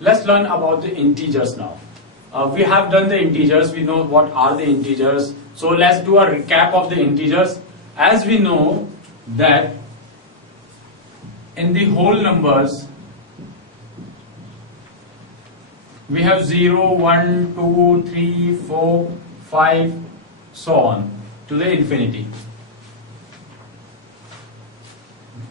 Let's learn about the integers now. We have done the integers, we know what are the integers. So let's do a recap of the integers. As we know that in the whole numbers, we have 0, 1, 2, 3, 4, 5, so on to the infinity.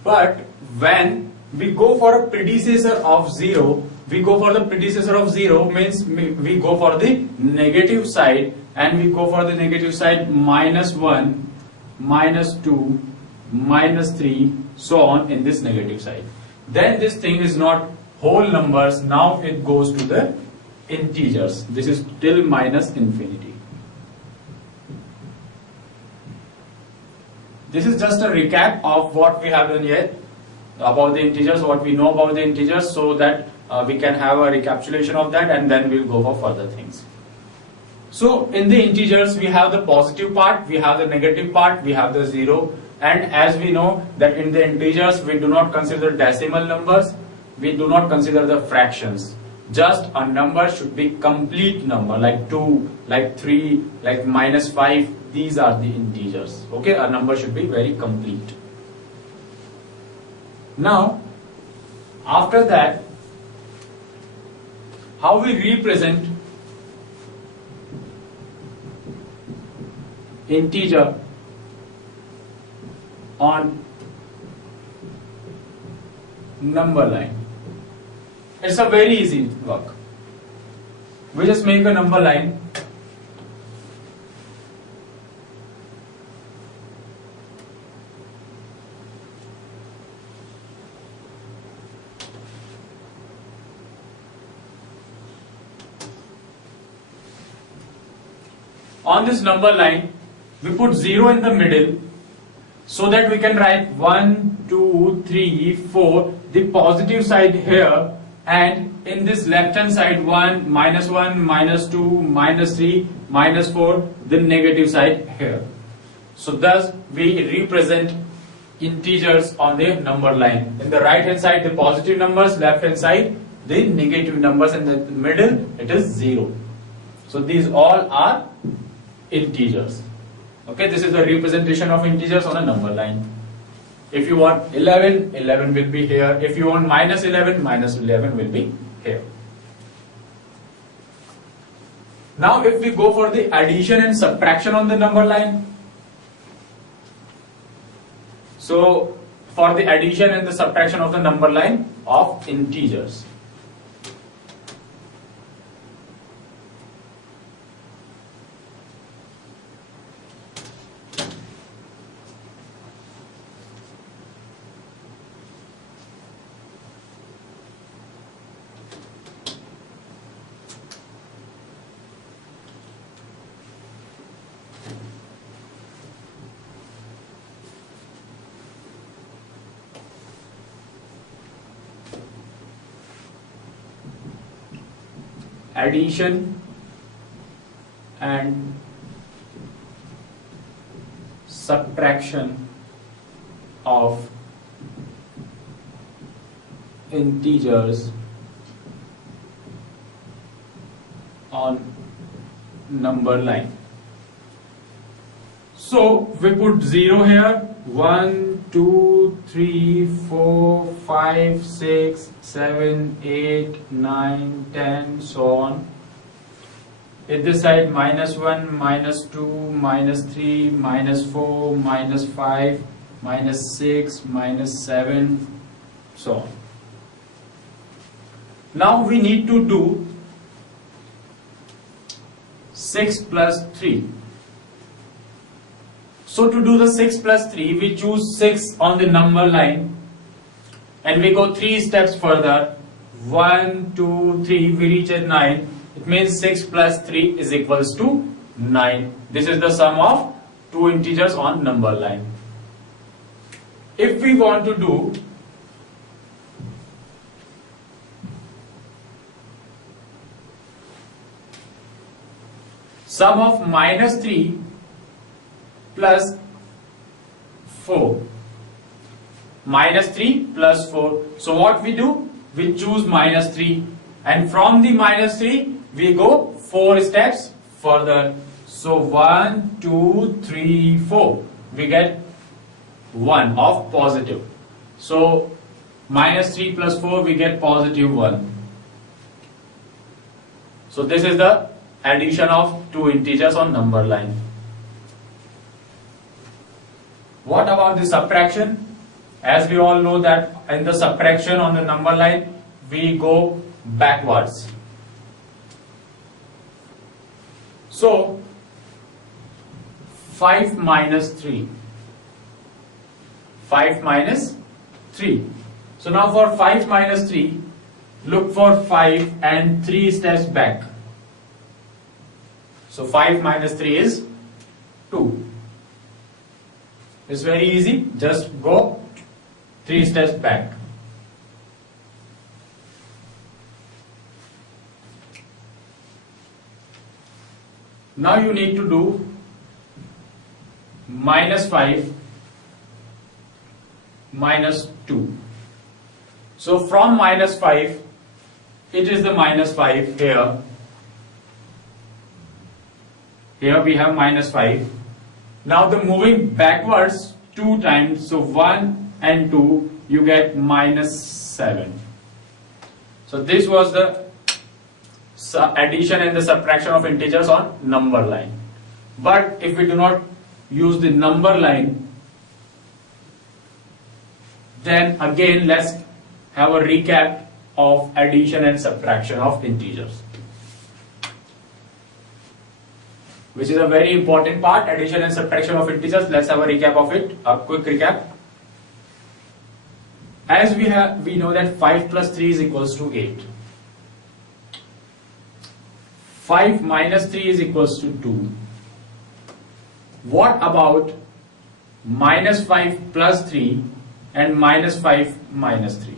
But when we go for a predecessor of 0, we go for the predecessor of 0 means we go for the negative side, and we go for the negative side -1, -2, -3, so on in this negative side. Then this thing is not whole numbers, now it goes to the integers. This is till minus infinity. This is just a recap of what we have done yet about the integers, what we know about the integers, so that we can have a recapitulation of that, and then we'll go for further things. So in the integers we have the positive part, we have the negative part, we have the 0, and as we know that in the integers we do not consider decimal numbers, we do not consider the fractions. Just a number should be complete number, like 2, like 3, like -5. These are the integers. Okay, a number should be very complete. Now, after that, how we represent integer on number line? It's a very easy work. We just make a number line. On this number line, we put 0 in the middle so that we can write 1, 2, 3, 4, the positive side here, and in this left hand side 1, -2, -3, -4, the negative side here. So thus we represent integers on the number line. In the right hand side the positive numbers, left hand side the negative numbers, and in the middle it is 0. So these all are integers. Okay, this is the representation of integers on a number line. If you want 11, 11 will be here. If you want -11, -11 will be here. Now if we go for the addition and subtraction on the number line, so for the addition and the subtraction of the number line of integers, addition and subtraction of integers on number line. So we put 0 here, 1, 2, 3, 4, 5, 6, 7, 8, 9, 10, so on. At this side -1, -2, -3, -4, -5, -6, -7, so on. Now we need to do 6 plus 3. So to do the 6 plus 3, we choose 6 on the number line, and we go 3 steps further. 1, 2, 3, we reach at 9. It means 6 plus 3 is equals to 9. This is the sum of two integers on number line. If we want to do sum of -3 plus 4, -3 plus 4. So what we do? We choose -3. and from the minus 3 we go 4 steps further. So 1, 2, 3, 4. We get 1 of positive. So minus 3 plus 4 we get positive 1. So this is the addition of two integers on number line. What about the subtraction? As we all know that in the subtraction on the number line we go backwards. So 5 minus 3. 5 minus 3. So now for 5 minus 3, look for 5 and 3 steps back. So 5 minus 3 is 2. It's very easy. Just go 3 steps back. Now you need to do minus 5 minus 2. So from minus 5, it is the minus 5 here. Here we have minus 5. Now the moving backwards 2 times, so 1 and 2, you get minus 7. So this was the addition and the subtraction of integers on number line. But if we do not use the number line, then again let's have a recap of addition and subtraction of integers, which is a very important part. Addition and subtraction of integers. Let's have a recap of it. A quick recap. As we know that 5 plus 3 is equals to 8. 5 minus 3 is equals to 2. What about minus 5 plus 3 and minus 5 minus 3?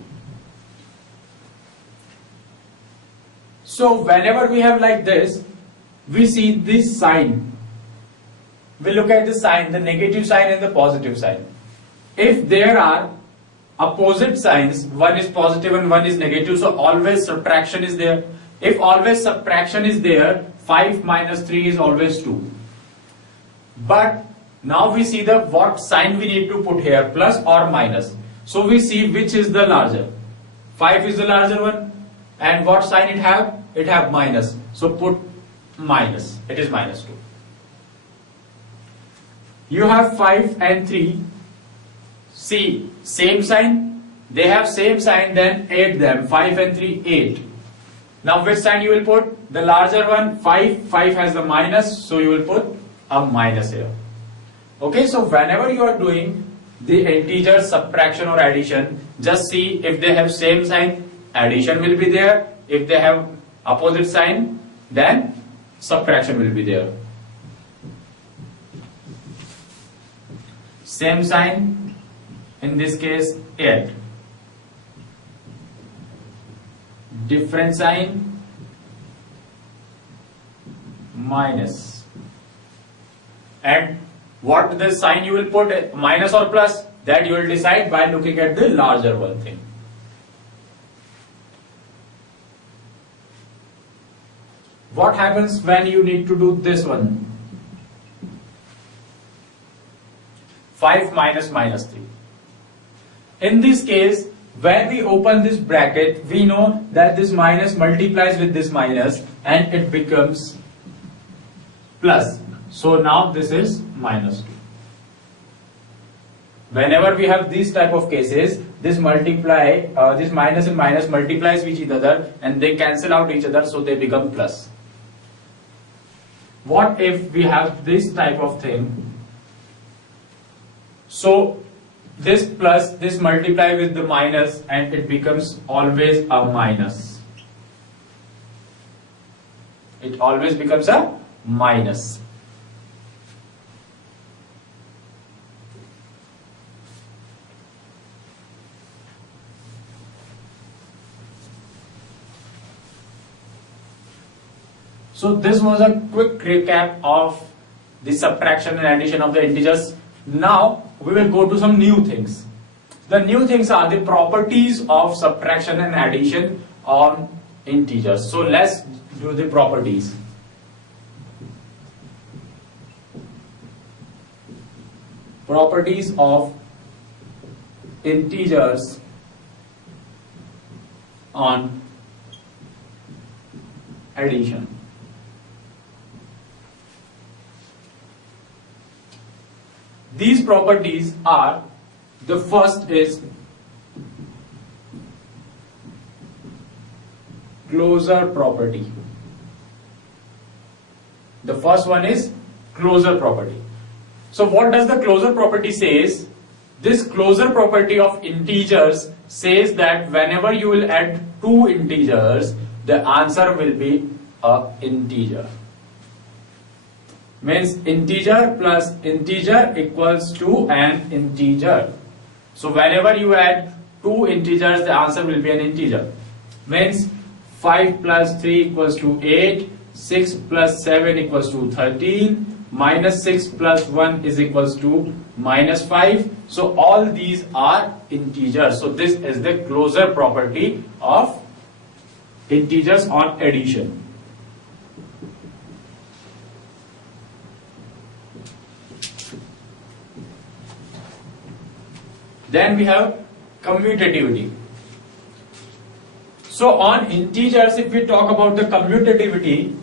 So whenever we have like this, we see this sign. We look at the sign, the negative sign and the positive sign. If there are opposite signs, one is positive and one is negative, so always subtraction is there. If always subtraction is there, 5 minus 3 is always 2. But now we see the what sign we need to put here, plus or minus. So we see which is the larger. 5 is the larger one, and what sign it have? It have minus. So put minus. It is minus 2. You have 5 and 3. See, same sign. They have same sign, then add them. 5 and 3, 8. Now which sign you will put? The larger one, 5. 5 has the minus, so you will put a minus here. Okay, so whenever you are doing the integer subtraction or addition, just see if they have same sign, addition will be there. If they have opposite sign, then subtraction will be there. Same sign, in this case add. Different sign, minus. And what the sign you will put, minus or plus, that you will decide by looking at the larger one thing. What happens when you need to do this one? 5 minus minus 3. In this case, when we open this bracket, we know that this minus multiplies with this minus and it becomes plus. So now this is minus 2. Whenever we have these type of cases, this multiply, this minus and minus multiplies with each other and they cancel out each other, so they become plus. What if we have this type of thing? So this plus, this multiply with the minus and it becomes always a minus. It always becomes a minus. So this was a quick recap of the subtraction and addition of the integers. Now we will go to some new things. The new things are the properties of subtraction and addition on integers. So let's do the properties. Properties of integers on addition. These properties are, the first is closure property. The first one is closure property. So what does the closure property says? This closure property of integers says that whenever you will add two integers, the answer will be a integer. Means integer plus integer equals to an integer. So whenever you add two integers, the answer will be an integer. Means 5 plus 3 equals to 8, 6 plus 7 equals to 13, minus 6 plus 1 is equals to minus 5. So all these are integers. So this is the closure property of integers on addition. Then we have commutativity. So on integers, if we talk about the commutativity,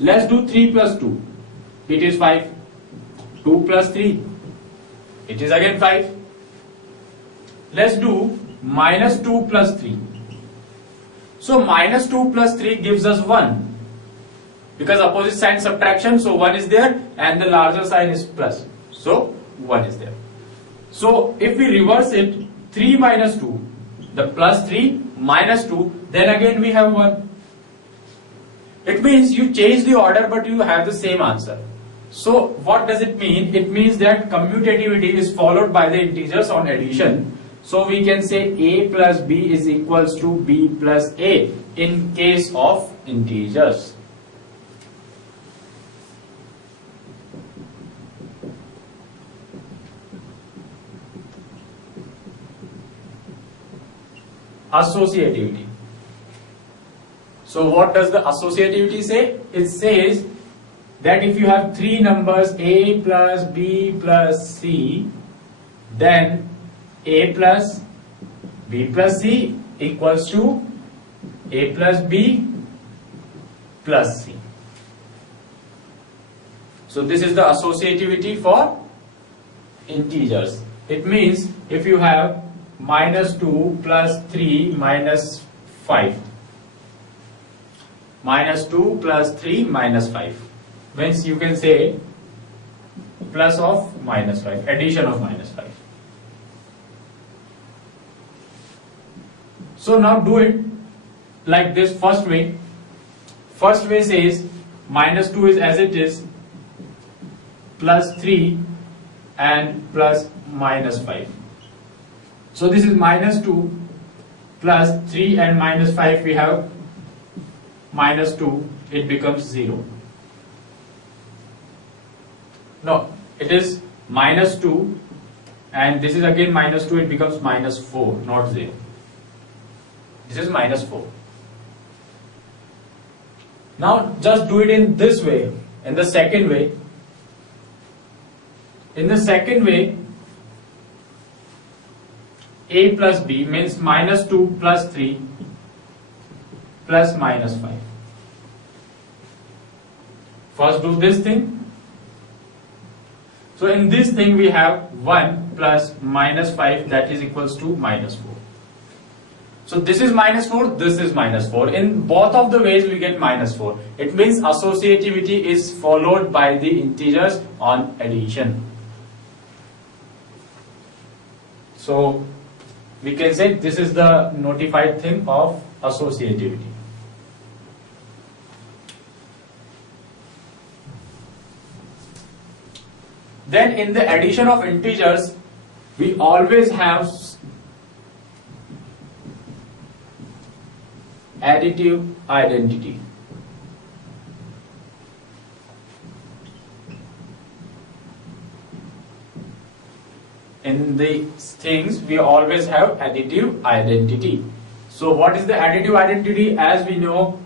let's do 3 plus 2. It is 5. 2 plus 3. It is again 5. Let's do minus 2 plus 3. So minus 2 plus 3 gives us 1. Because opposite sign subtraction, so 1 is there and the larger sign is plus. So 1 is there. So if we reverse it, 3 minus 2, the plus 3 minus 2, then again we have 1. It means you change the order but you have the same answer. So what does it mean? It means that commutativity is followed by the integers on addition. So we can say a plus b is equals to b plus a in case of integers. Associativity. So what does the associativity say? It says that if you have three numbers a plus b plus c, then a plus b plus c equals to a plus b plus c. So this is the associativity for integers. It means if you have minus 2 plus 3 minus 5. Minus 2 plus 3 minus 5. Means you can say plus of minus 5, addition of minus 5. So now do it like this first way. First way says minus 2 is as it is, plus 3 and plus minus 5. So this is minus 2 plus 3 and minus 5, we have minus 2, it becomes 0. No, it is minus 2 and this is again minus 2, it becomes minus 4, not 0. This is minus 4. Now just do it in this way, in the second way. In the second way, a plus b means minus 2 plus 3 plus minus 5. First do this thing. So in this thing we have 1 plus minus 5, that is equals to minus 4. So this is minus 4, this is minus 4. In both of the ways we get minus 4. It means associativity is followed by the integers on addition. So we can say this is the notified thing of associativity. Then in the addition of integers, we always have additive identity. In these things we always have additive identity. So what is the additive identity? As we know,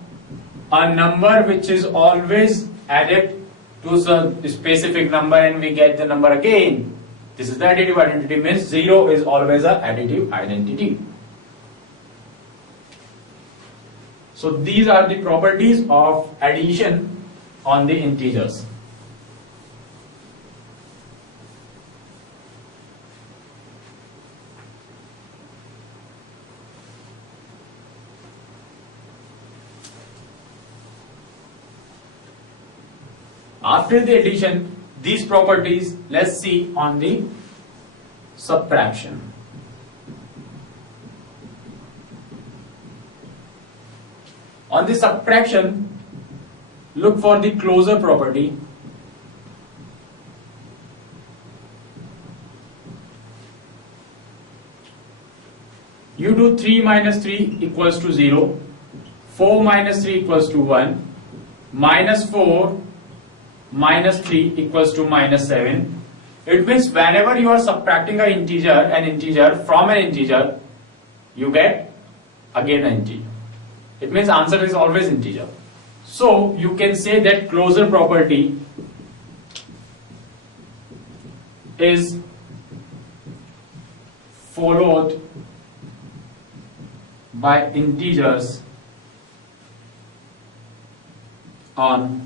a number which is always added to some specific number and we get the number again. This is the additive identity, means 0 is always an additive identity. So these are the properties of addition on the integers. After the addition, these properties, let's see on the subtraction. On the subtraction, look for the closure property. You do 3 minus 3 equals to 0, 4 minus 3 equals to 1, minus 4 minus 3 equals to minus 7. It means whenever you are subtracting an integer from an integer, you get again an integer. It means answer is always integer. So you can say that closure property is followed by integers on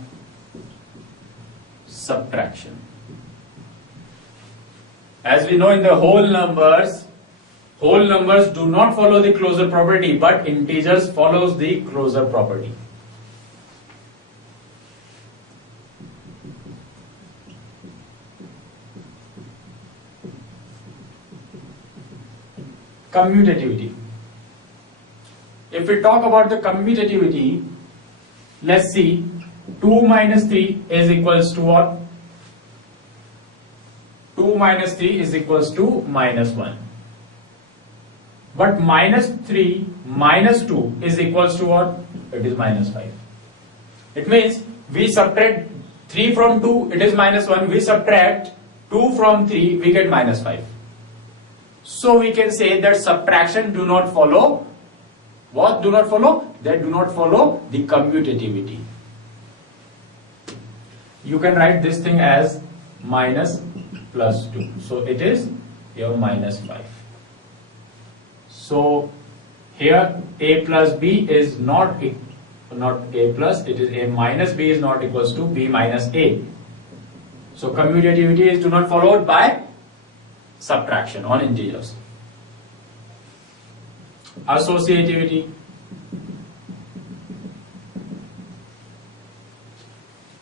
subtraction. As we know, in the whole numbers do not follow the closure property, but integers follows the closure property. Commutativity. If we talk about the commutativity, let's see, 2 minus 3 is equals to what? 2 minus 3 is equals to minus 1. But minus 3 minus 2 is equals to what? It is minus 5. It means we subtract 3 from 2, it is minus 1. We subtract 2 from 3, we get minus 5. So we can say that subtraction do not follow. What do not follow? They do not follow the commutativity. You can write this thing as minus plus 2. So it is your minus 5. So here a plus b is not a plus, it is a minus b is not equals to b minus a. So commutativity is do not followed by subtraction on integers. Associativity.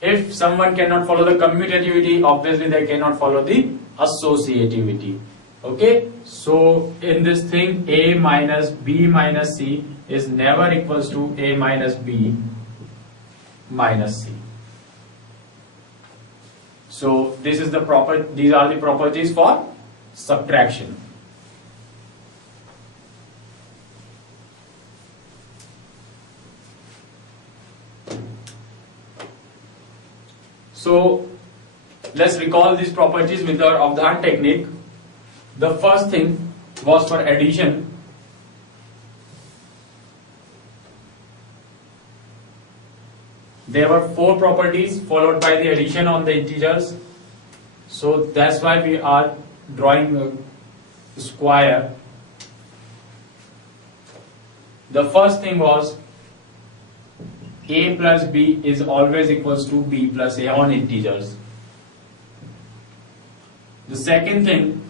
If someone cannot follow the commutativity, obviously they cannot follow the associativity. Okay, so in this thing, a minus b minus c is never equals to a minus b minus c. So these are the properties for subtraction. So let's recall these properties with our Avdhan technique. The first thing was for addition. There were 4 properties followed by the addition on the integers. So that's why we are drawing a square. The first thing was a plus b is always equals to b plus a on integers. The second thing,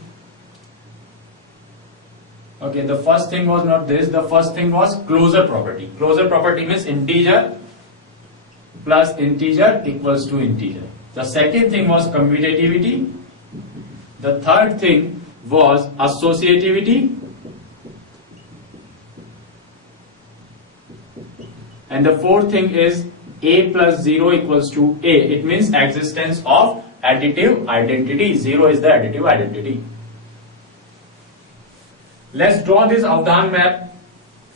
okay, the first thing was not this, the first thing was closure property. Closure property means integer plus integer equals to integer. The second thing was commutativity. The third thing was associativity. And the fourth thing is a plus 0 equals to a. It means existence of additive identity. 0 is the additive identity. Let's draw this Avdhan map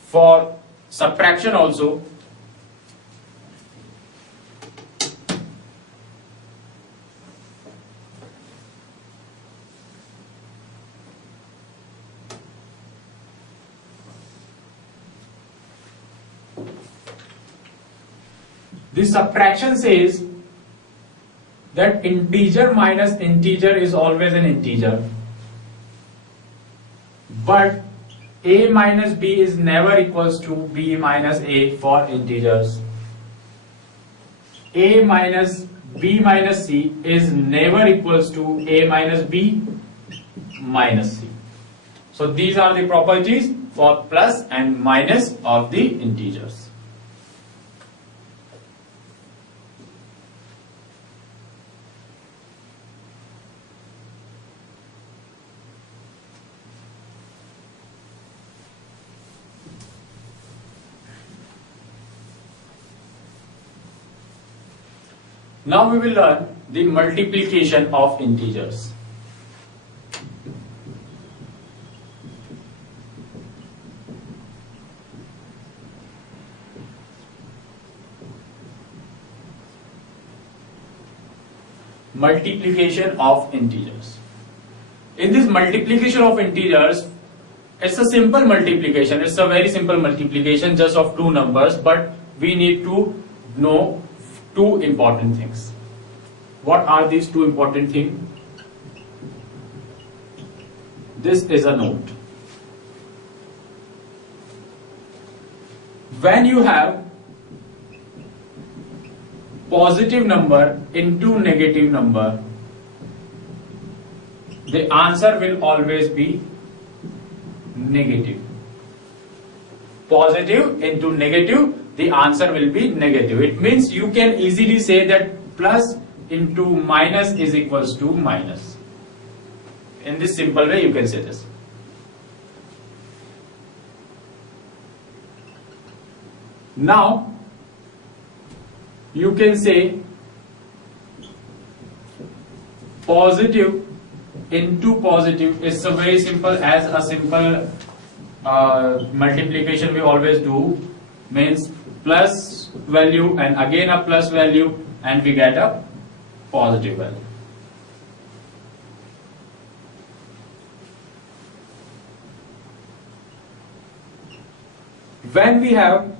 for subtraction also. The subtraction says that integer minus integer is always an integer, but a minus b is never equals to b minus a for integers. A minus b minus c is never equals to a minus b minus c. So these are the properties for plus and minus of the integers. Now we will learn the multiplication of integers. Multiplication of integers. In this multiplication of integers, it's a simple multiplication. It's a very simple multiplication just of two numbers, but we need to know two important things. What are these two important things? This is a note. When you have positive number into negative number, the answer will always be negative. Positive into negative, the answer will be negative. It means you can easily say that plus into minus is equals to minus. In this simple way you can say this. Now you can say positive into positive is so very simple as a simple multiplication we always do, means plus value and again a plus value and we get a positive value. When we have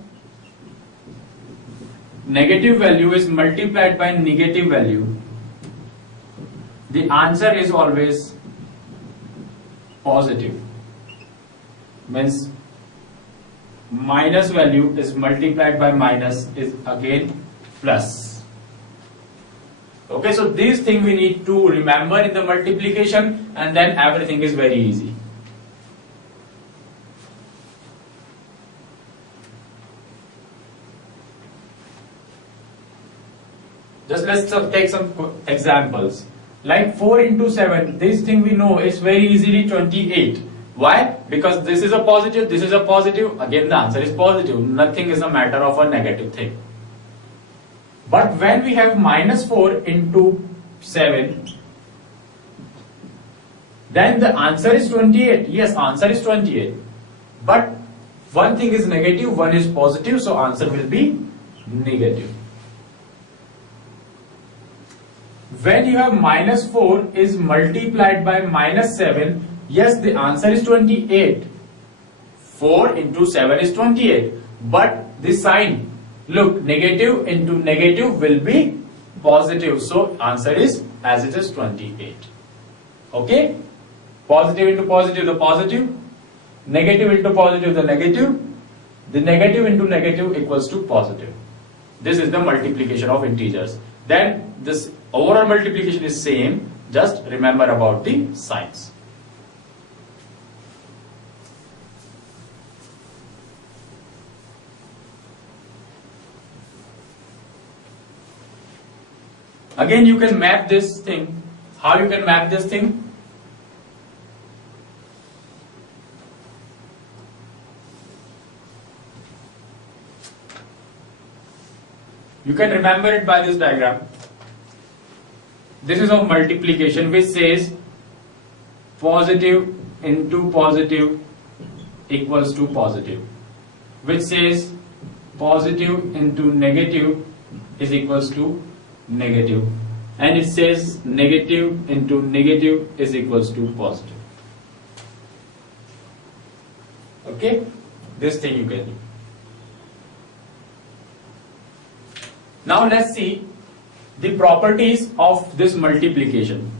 negative value is multiplied by negative value, the answer is always positive. Means minus value is multiplied by minus is again plus. Okay, so these things we need to remember in the multiplication, and then everything is very easy. Just let's take some examples. Like 4 into 7, this thing we know is very easily 28. Why? Because this is a positive, this is a positive, again the answer is positive. Nothing is a matter of a negative thing. But when we have minus 4 into 7, then the answer is 28. Yes, answer is 28. But one thing is negative, one is positive, so answer will be negative. When you have minus 4 is multiplied by minus 7, yes, the answer is 28. 4 into 7 is 28. But the sign, look, negative into negative will be positive. So answer is as it is 28. Okay? Positive into positive, the positive. Negative into positive, the negative. The negative into negative equals to positive. This is the multiplication of integers. Then this overall multiplication is same. Just remember about the signs. Again, you can map this thing. How you can map this thing? You can remember it by this diagram. This is of multiplication, which says positive into positive equals to positive, which says positive into negative is equals to negative, and it says negative into negative is equals to positive. Okay, this thing you can do. Now let's see the properties of this multiplication.